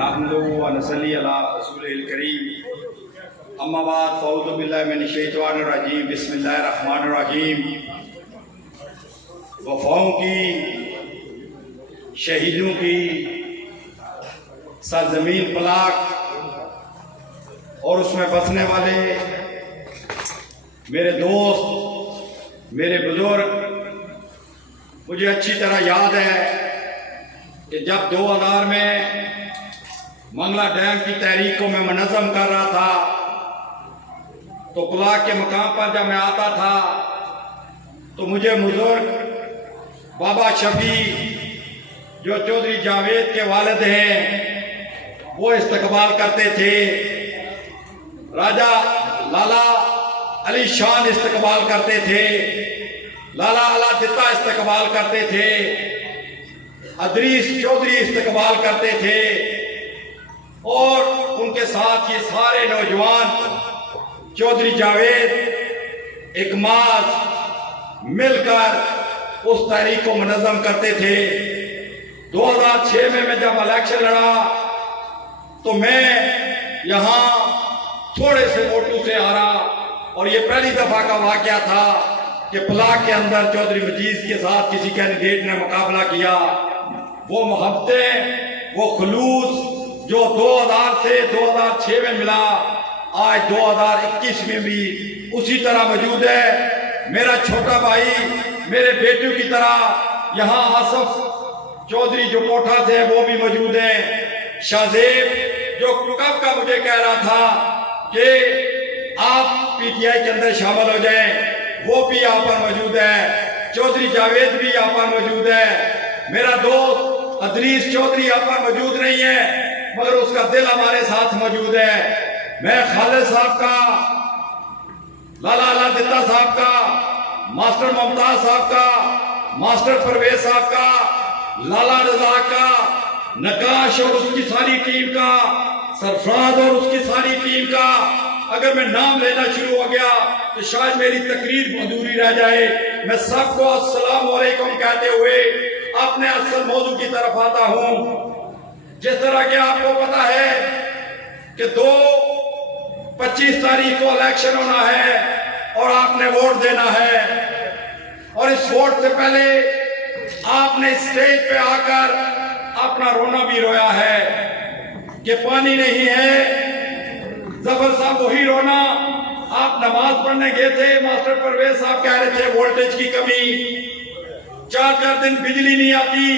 नहमदुहु व नसल्ली अला रसूलिल करीम। अम्मा बाद फ़अऊज़ु बिल्लाहि मिनश शैतानिर रजीम। बिस्मिल्लाहिर रहमानिर रहीम। वफ़ाओं की, शहीदों की सरजमीन पलाक और उसमें बसने वाले मेरे दोस्त, मेरे बुजुर्ग, मुझे अच्छी तरह याद है कि जब 2000 में मंगला डैम की तहरीक को मैं मुनज़्ज़म कर रहा था तो पलाक के मकाम पर जब मैं आता था तो मुझे बुजुर्ग बाबा शफी जो चौधरी जावेद के वालिद हैं वो इस्तकबाल करते थे, राजा लाला अली शान इस्तकबाल करते थे, लाला अलादित्ता इस्तकबाल करते थे, अदरीस चौधरी इस्तकबाल करते थे और उनके साथ ये सारे नौजवान चौधरी जावेद इकमाल मिलकर उस तहरीक को मुनज़्ज़म करते थे। 2006 में मैं जब इलेक्शन लड़ा तो मैं यहाँ थोड़े से वोटों से हारा और ये पहली दफा का वाकया था कि पलाक के अंदर चौधरी मजीद के साथ किसी कैंडिडेट ने मुकाबला किया। वो मोहब्बतें, वो खुलूस जो 2000 से 2006 में मिला, आज 2021 में भी उसी तरह मौजूद है। मेरा छोटा भाई मेरे बेटों की तरह यहाँ आसफ चौधरी जो कोठा से वो भी मौजूद है। शाहजेब जो कब का मुझे कह रहा था कि आप पीटीआई के अंदर शामिल हो जाएं, वो भी यहाँ पर मौजूद है। चौधरी जावेद भी यहाँ पर मौजूद है। मेरा दोस्त अदरीस चौधरी यहाँ पर मौजूद नहीं है मगर उसका दिल हमारे साथ मौजूद है। मैं खालिद साहब का, लाला अलादित्ता साहब का, मास्टर मुमताज साहब का, मास्टर परवेज साहब का, लाला रजा का, नकाश और उसकी सारी टीम का, सरफराज और उसकी सारी टीम का अगर मैं नाम लेना शुरू हो गया तो शायद मेरी तकरीर अधूरी रह जाए। मैं सबको अस्सलाम वालेकुम कहते हुए अपने असल मौजू की तरफ आता हूं। जिस तरह के आपको पता है कि 25 तारीख को इलेक्शन होना है और आपने वोट देना है और इस वोट से पहले आपने स्टेज पे आकर अपना रोना भी रोया है कि पानी नहीं है। जफर साहब वही रोना, आप नमाज पढ़ने गए थे, मास्टर परवेज साहब कह रहे थे वोल्टेज की कमी, 4 दिन बिजली नहीं आती,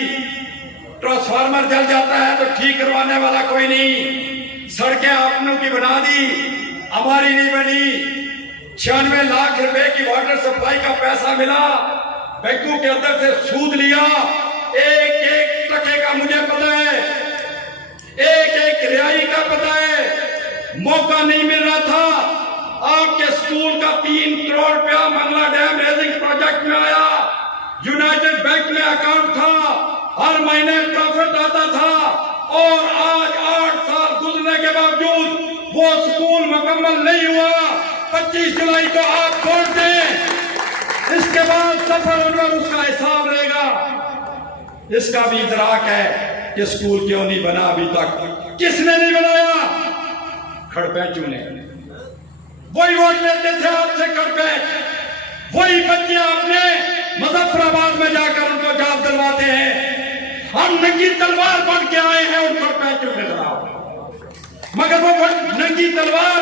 ट्रांसफार्मर जल जाता है तो ठीक करवाने वाला कोई नहीं, सड़कें आपनों की बना दी, हमारी नहीं बनी। 96 लाख रुपए की वाटर सप्लाई का पैसा मिला, बैंकों के अंदर से सूद लिया, एक एक टके का मुझे पता है, एक एक रियाई का पता है। मौका नहीं मिल रहा था। आपके स्कूल का 3 करोड़ रुपया मंगला डैम रेजिंग प्रोजेक्ट में आया, यूनाइटेड बैंक में अकाउंट था, हर महीने प्रॉफिट आता था और आज 8 साल गुजरने के बावजूद वो स्कूल मुकम्मल नहीं हुआ। 25 जुलाई को आप छोड़ दें, इसके बाद सफर अनवर उसका हिसाब रहेगा। इसका भी इदराक है कि स्कूल क्यों नहीं बना अभी तक, किसने नहीं बनाया? खड़पैचों ने। वही वोट लेते थे आपसे खड़पैच, वही बच्चे आपने मुजफ्फराबाद में जाकर उनको जॉब दिलवाते हैं। हम नंगी तलवार बन के आए हैं उन खड़पैचों के खिलाफ, मगर वो नंगी तलवार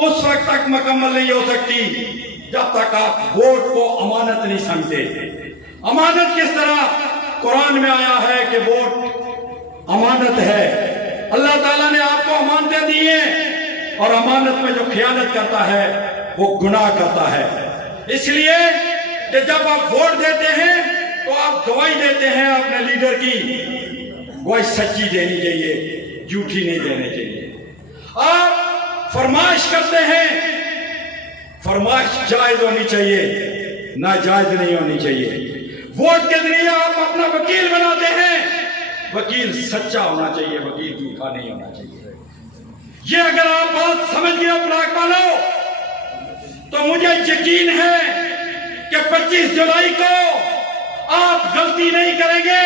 उस वक्त तक मुकम्मल नहीं हो सकती जब तक आप वोट को अमानत नहीं समझते। अमानत किस तरह? कुरान में आया है कि वोट अमानत है। अल्लाह ताला ने आपको अमानतें दी हैं और अमानत में जो खयानत करता है वो गुनाह करता है। इसलिए कि जब आप वोट देते हैं तो आप गवाही देते हैं अपने लीडर की, गवाही सच्ची देनी चाहिए, झूठी नहीं देनी चाहिए। आप फरमाइश करते हैं, फरमाइश जायज होनी चाहिए, नाजायज नहीं होनी चाहिए। वोट के जरिए आप अपना वकील बनाते हैं, वकील सच्चा होना चाहिए, वकील झूठा नहीं होना चाहिए। ये अगर आप बात समझ गए पलाक वालों तो मुझे यकीन है कि 25 जुलाई को आप गलती नहीं करेंगे।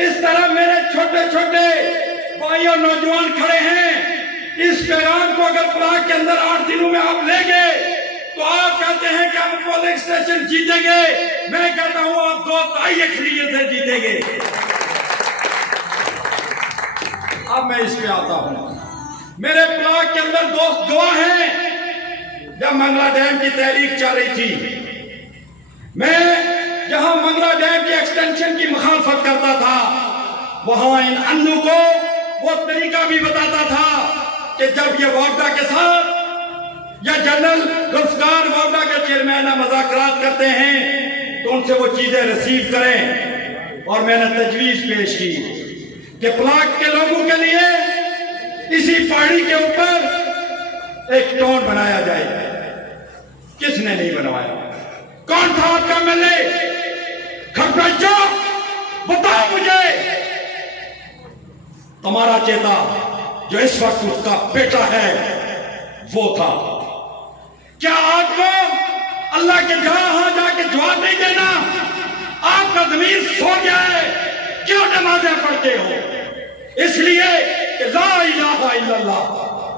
इस तरह मेरे छोटे छोटे भाइयों और नौजवान खड़े हैं, इस पैगाम को अगर प्राग के अंदर 8 दिनों में आप ले गए तो आप कहते हैं कि हम पोलिंग स्टेशन जीतेंगे। मैं कहता हूं आप 2-2.5 अक्सरियत से जीतेंगे। अब मैं इस पे आता हूं। मेरे प्राग के अंदर दोस्त गवाह हैं, जब मंगला डैम की तहरीक चल रही थी, मैं जहां मंगला डैम की एक्सटेंशन की मुखालफत करता था, वहां इन अन्नू को वो तरीका भी बताता था कि जब ये वापडा के साथ या जनरल जुल्फकार वापडा के चेयरमैन मुज़ाकरात करते हैं तो उनसे वो चीजें रिसीव करें। और मैंने तजवीज पेश की कि प्लाट के लोगों के लिए इसी पहाड़ी के ऊपर एक टाउन बनाया जाए। किसने नहीं बनवाया? कौन था आपका एमएलए? खड़गपुर, बताओ मुझे। तुम्हारा चेता जो इस वक्त उसका बेटा है वो था। क्या आपको अल्लाह के जहां जाके जवाब नहीं देना? आपका ज़मीर सो गया है, क्यों नमाज़ें पढ़ते हो? इसलिए कि ला इलाहा इल्लल्लाह,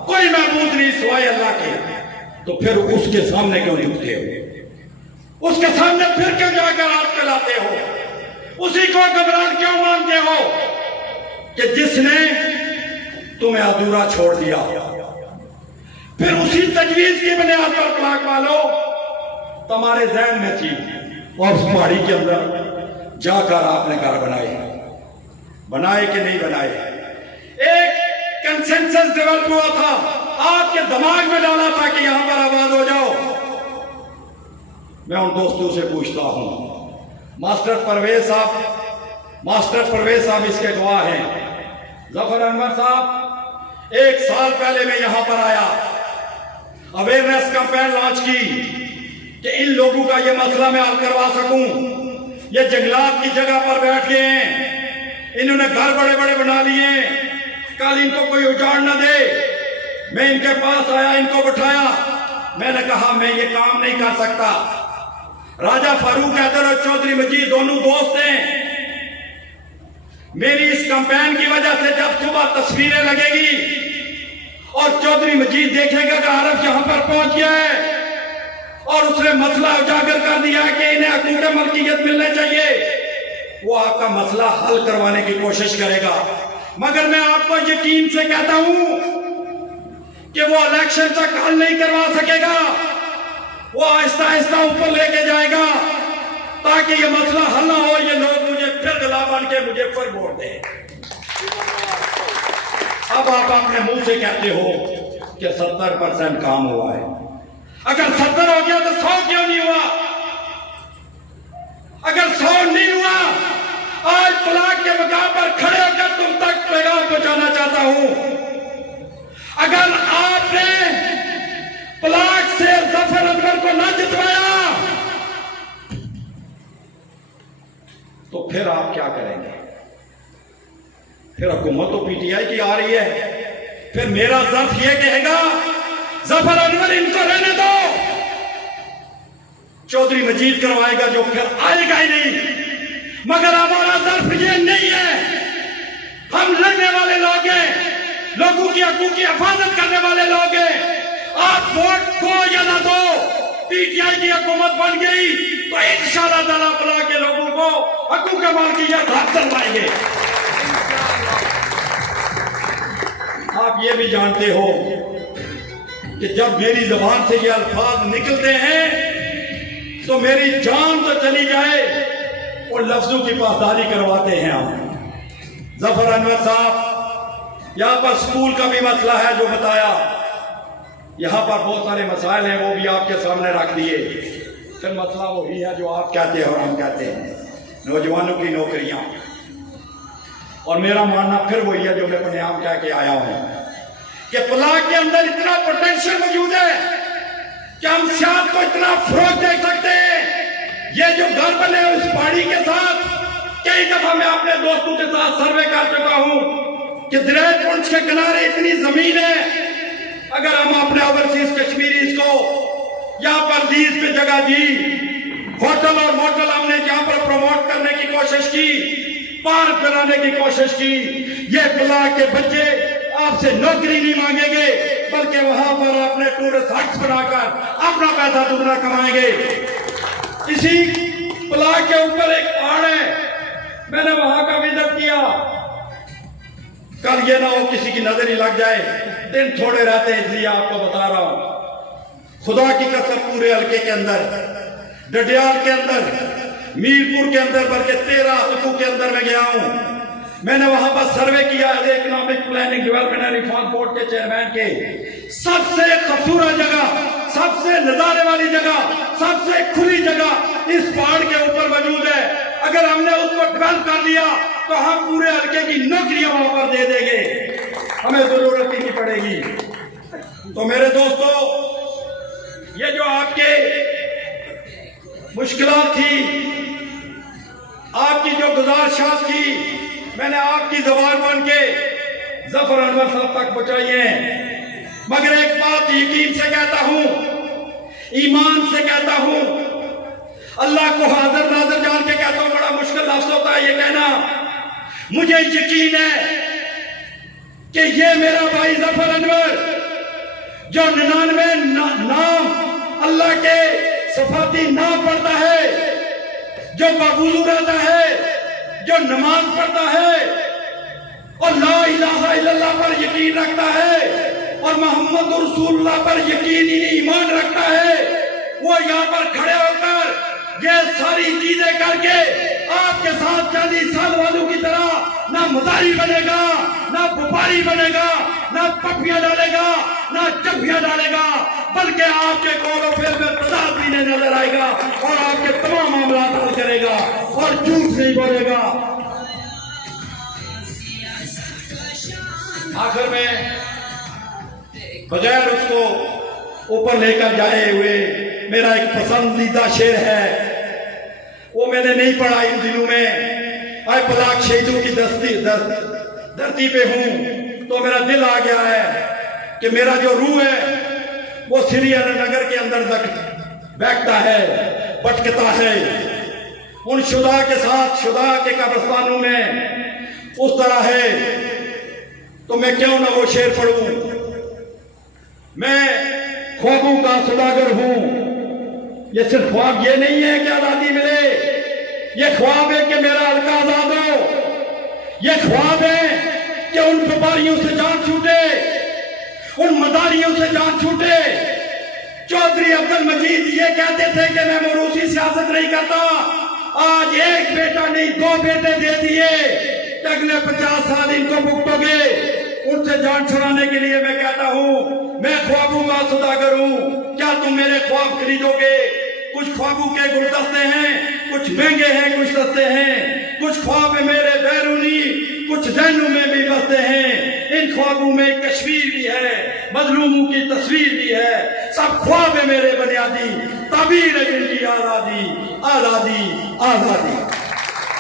कोई महबूद नहीं सिवाय अल्लाह के। तो फिर उसके सामने क्यों झुकते हो? उसके सामने फिर क्यों जाकर हाथ फैलाते हो? उसी को घबराहट क्यों मानते हो कि जिसने तुम्हें अधूरा छोड़ दिया? फिर उसी तजवीज की बुनियाद पर प्लाट वालों तुम्हारे जहन में थी और उस पहाड़ी के अंदर जाकर आपने घर बनाए कि नहीं बनाए? एक कंसेंसस डेवलप हुआ था, आपके दिमाग में डाला था कि यहां पर आबाद हो जाओ। मैं उन दोस्तों से पूछता हूं, मास्टर परवेज साहब इसके गवाह हैं। जफर अनवर साहब, 1 साल पहले मैं यहां पर आया, अवेयरनेस कैंपेन लॉन्च की कि इन लोगों का ये मसला मैं हल करवा सकूं। ये जंगलात की जगह पर बैठ गए हैं, इन्होंने घर बड़े बड़े बना लिए, कल इनको कोई उजाड़ न दे। मैं इनके पास आया, इनको बिठाया, मैंने कहा मैं ये काम नहीं कर सकता। राजा फारूक हैदर और चौधरी मजीद दोनों दोस्त हैं। मेरी इस कैंपेन की वजह से जब सुबह तस्वीरें लगेगी और चौधरी मजीद देखेगा कि आरफ यहां पर पहुंच गया है और उसने मसला उजागर कर दिया कि इन्हें हकूक़ मलकियत मिलने चाहिए, वो आपका मसला हल करवाने की कोशिश करेगा। मगर मैं आपको यकीन से कहता हूं कि वो इलेक्शन तक हल नहीं करवा सकेगा। वो आहिस्ता आहिस्ता ऊपर लेके जाएगा ताकि ये मसला हल ना हो, ये लोग मुझे फिर गला बन के मुझे फिर वोट दें। अब आप अपने मुंह से कहते हो कि 70% काम हुआ है। अगर 70 हो गया तो 100 क्यों नहीं हुआ? अगर 100 नहीं हुआ, आज प्लाट के मकाम पर खड़े होकर तुम तक पैगाम पहुंचाना चाहता हूं। अगर आपने प्लाट से जफर अनवर को न जितवाया तो फिर आप क्या करेंगे? फिर हुकूमत तो पीटीआई की आ रही है, फिर मेरा जर्फ ये कहेगा जफर अनवर इनको रहने दो, चौधरी मजीद करवाएगा जो फिर आएगा ही नहीं। मगर हमारा जर्फ ये नहीं है। हम लड़ने वाले लोग हैं, लोगों की हकूक़ की हिफाजत करने वाले लोग हैं। आप वोट दो या ना दो, पीटीआई की हुकूमत बन गई तो इंशाअल्लाह ताला प्लाट के लोगों को हकूक़ मलकियत हासिल करवाएंगे। आप ये भी जानते हो कि जब मेरी जुबान से ये अल्फाज निकलते हैं तो मेरी जान तो चली जाए, उन लफ्जों की पासदारी करवाते हैं हम। जफर अनवर साहब, यहाँ पर स्कूल का भी मसला है जो बताया, यहाँ पर बहुत सारे मसाइल हैं, वो भी आपके सामने रख दिए। फिर मसला वही है जो आप कहते हैं और हम कहते हैं, नौजवानों की नौकरियां। और मेरा मानना फिर वही है जो मैं अपने आप कह के आया हूं कि प्लाट के अंदर इतना पोटेंशियल मौजूद है कि हम सियासत को इतना फरोग दे सकते हैं। ये जो घर बने हैं उस पहाड़ी के साथ, कई दफा मैं अपने दोस्तों के साथ सर्वे कर चुका हूं कि दरिया पुंछ के किनारे इतनी जमीन है, अगर हम अपने ओवरसीज कश्मीरीज को यहाँ पर लीज पे जगह दी, होटल और मोटल हमने यहाँ पर प्रमोट करने की कोशिश की, पार्क बनाने की कोशिश की, ये प्लाट के बच्चे आपसे नौकरी नहीं मांगेंगे, बल्कि वहां पर अपने टूरिस्ट हट्स बनाकर अपना पैसा दुगना कमाएंगे। इसी ब्लॉक के ऊपर एक पहाड़ है, मैंने वहां का विजिट किया। कल ये ना हो किसी की नजर ही लग जाए, दिन थोड़े रहते हैं इसलिए आपको बता रहा हूं। खुदा की कसम पूरे हल्के के अंदर, डडियाल के अंदर, मीरपुर के अंदर, बल्कि 13 हल्कों के अंदर मैं गया हूं। मैंने वहां पर सर्वे किया economic planning development and reform board के चेयरमैन के। सबसे खूबसूरत जगह, सबसे नजारे वाली जगह, सबसे खुली जगह इस पहाड़ के ऊपर मौजूद है। अगर हमने उसको डेवलप कर दिया तो हम पूरे हल्के की नौकरियां वहां पर दे देंगे, हमें जरूरत ही नहीं पड़ेगी। तो मेरे दोस्तों, ये जो आपके मुश्किलात थी, आपकी जो गुजारिशात थी, मैंने आपकी जबान बन के जफर अनवर साहब तक पहुंचाई है। मगर एक बात यकीन से कहता हूं, ईमान से कहता हूं, अल्लाह को हाजिर नाजिर जान के कहता हूं, बड़ा मुश्किल लफ्ज होता है ये कहना। मुझे यकीन है कि ये मेरा भाई जफर अनवर जो 99 नाम अल्लाह के सफाती नाम पढ़ता है, जो बवुज़ू रहता है, जो नमाज पढ़ता है और ला इलाहा इल्लल्लाह पर यकीन रखता है और मोहम्मद रसूलुल्लाह पर यकीनी ईमान रखता है, वो यहाँ पर खड़े होकर ये सारी चीजें करके आपके साथ 40 साल वालों की तरह ना मदारी बनेगा, ना व्यापारी बनेगा, ना पपियां डालेगा, ना चप्पियां डालेगा, बल्कि आपके कौलो फेर में तजाद पीने नजर आएगा और आपके तमाम मामला हल करेगा और झूठ नहीं बोलेगा। आखिर में बगैर उसको ऊपर लेकर जाए हुए मेरा एक पसंदीदा शेर है, वो मैंने नहीं पढ़ा इन दिनों में। आए पलाक शहीदों की धरती पे हूं तो मेरा दिल आ गया है कि मेरा जो रूह है वो श्रीनगर के अंदर बैठता है, भटकता है उन शुदा के साथ, शुदा के कब्रिस्तानों में उस तरह है। तो मैं क्यों ना वो शेर पढ़ूं। मैं ख्वाबों का सौदागर हूं। ये सिर्फ ख्वाब ये नहीं है कि आजादी मिले, ये ख्वाब है कि मेरा हल्का आजाद हो, ये ख्वाब है कि उन व्यापारियों से जान छूटे, उन मदारियों से जान छूटे। चौधरी अब्दुल मजीद ये कहते थे कि मैं मरूसी सियासत नहीं करता, आज एक बेटा नहीं 2 बेटे दे दिए, अगले 50 साल इनको भुगतोगे। उनसे जान छुड़ाने के लिए मैं कहता हूं, मैं ख्वाबों का सौदागर हूं, क्या तुम मेरे ख्वाब खरीदोगे? कुछ ख्वाबों के गुलदस्ते हैं, कुछ महंगे हैं, कुछ सस्ते हैं, कुछ ख्वाब मेरे बैरूनी, कुछ जहनों में भी बसते हैं। इन ख्वाबों में कश्मीर भी है, मजलूमों की तस्वीर भी है, सब ख्वाब है मेरे बुनियादी, ताबीर है जिनकी आजादी, आजादी, आजादी।